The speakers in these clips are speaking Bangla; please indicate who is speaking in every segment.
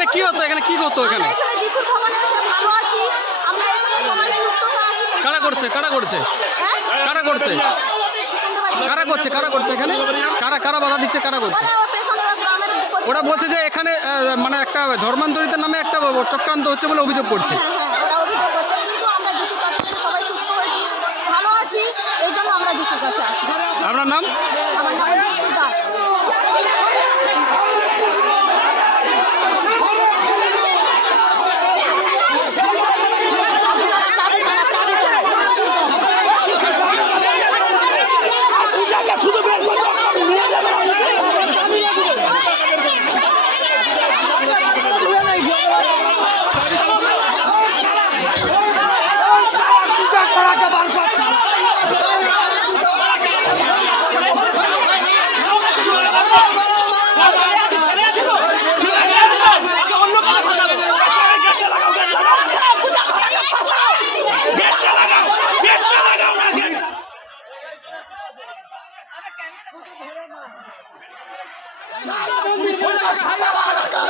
Speaker 1: এখানে কি হতো? এখানে কি হতো এখানে? কারা করছে? কারা করছে?
Speaker 2: হ্যাঁ?
Speaker 1: কারা করছে? কারা করছে? কারা করছে এখানে? কারা কারা বাধা দিচ্ছে? কারা করছে?
Speaker 2: ওরা
Speaker 1: বলছে যে এখানে মানে একটা ধর্মান্তরিতের নামে একটা চক্রান্ত হচ্ছে বলে অভিযোগ করছে।
Speaker 2: আপনার হ্যাঁ ওরা অভিযোগ করছে কিন্তু আমরা যিশুর কাছে এসে সবাই সুস্থ হয়েছি ভালো আছি এই জন্য আমরা যিশুর কাছে আসি
Speaker 1: আপনার নাম
Speaker 2: আমার নাম যিশু দাস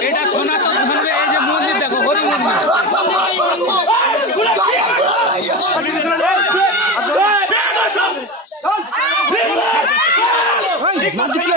Speaker 1: এটা সনাতন ধর্মে এই যে মন্দির দেখো হরি মন্দির দিয়ে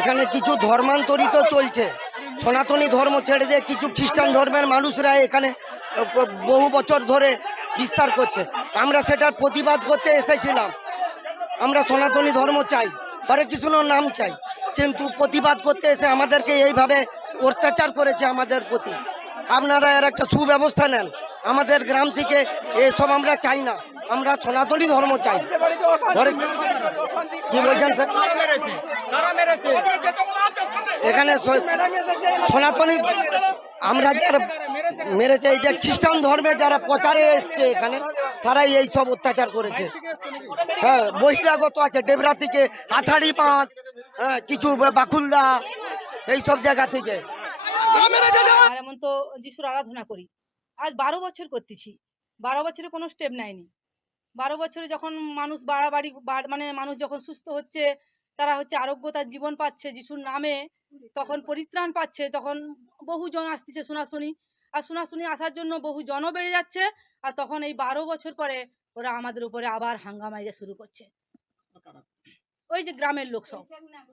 Speaker 3: এখানে কিছু ধর্মান্তরিত চলছে। সনাতনী ধর্ম ছেড়ে দিয়ে কিছু খ্রিস্টান ধর্মের মানুষরা এখানে বহু বছর ধরে বিস্তার করছে। আমরা সেটার প্রতিবাদ করতে এসেছিলাম। আমরা সনাতনী ধর্ম চাই, হরে কৃষ্ণর নাম চাই, কিন্তু প্রতিবাদ করতে এসে আমাদেরকে এইভাবে অত্যাচার করেছে আমাদের প্রতি। আপনারা এর একটা সুব্যবস্থা নেন। আমাদের গ্রাম থেকে এসব আমরা চাই না। আমরা সনাতনী ধর্ম চাই। কি বলছেন এখানে সনাতনী আমরা যারা মেরেছে এই যে খ্রিস্টান ধর্মে যারা প্রচারে এসছে এখানে তারাই এই সব অত্যাচার করেছে। হ্যাঁ বহিরাগত আছে ডেবরা থেকে আষাঢ়ি পাঁচ হ্যাঁ কিছু বাকুলদা এই সব জায়গা থেকে।
Speaker 4: এমন তো যিশুর আরাধনা করি। আজ বারো বছর করতেছি। বারো বছরে কোনো স্টেপ নেয়নি। বারো বছরে যখন মানুষ বাড়াবাড়ি বাড়- মানে মানুষ যখন সুস্থ হচ্ছে, তারা হচ্ছে আরোগ্যতার জীবন পাচ্ছে যিশুর নামে, তখন পরিত্রাণ পাচ্ছে, তখন বহু জন আসতেছে শোনাশুনি। আর শোনাশুনি আসার জন্য বহু জনও বেড়ে যাচ্ছে, আর তখন এই বারো বছর পরে ওরা আমাদের উপরে আবার হাঙ্গামাইজা শুরু করছে। ওই যে গ্রামের লোক সব।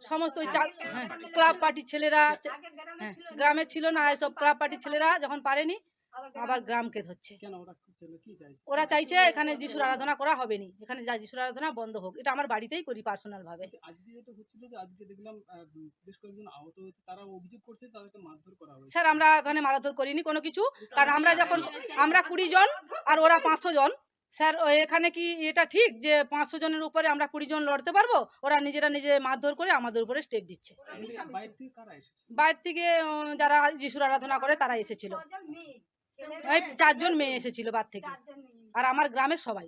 Speaker 4: সমস্ত ওই হ্যাঁ ক্লাব পার্টির ছেলেরা হ্যাঁ গ্রামে ছিল না সব ক্লাব পার্টির ছেলেরা যখন পারেনি আবার গ্রামকে ধরছে। ওরা চাইছে? এখানে যিশুর আরাধনা করা হবে নি এখানে যা যিশুর আরাধনা বন্ধ হোক। এটা আমার বাড়িতেই করি পার্সোনাল ভাবে।
Speaker 5: হয়েছে।
Speaker 4: স্যার আমরা এখানে মারাধর করিনি কোনো কিছু। কারণ আমরা যখন আমরা কুড়ি জন আর ওরা পাঁচশো জন। স্যার এখানে কি এটা ঠিক যে পাঁচশো জনের উপরে আমরা কুড়ি জন লড়তে পারব? ওরা নিজেরা নিজে মারধর করে আমাদের উপরে স্টেপ দিচ্ছে।
Speaker 5: বাইরে থেকে কারা এসেছে
Speaker 4: বাইরে থেকে উম, যারা যিশুর আরাধনা করে তারা এসেছিল। ওই চারজন মেয়ে এসেছিল বার থেকে। আর আমার গ্রামের সবাই।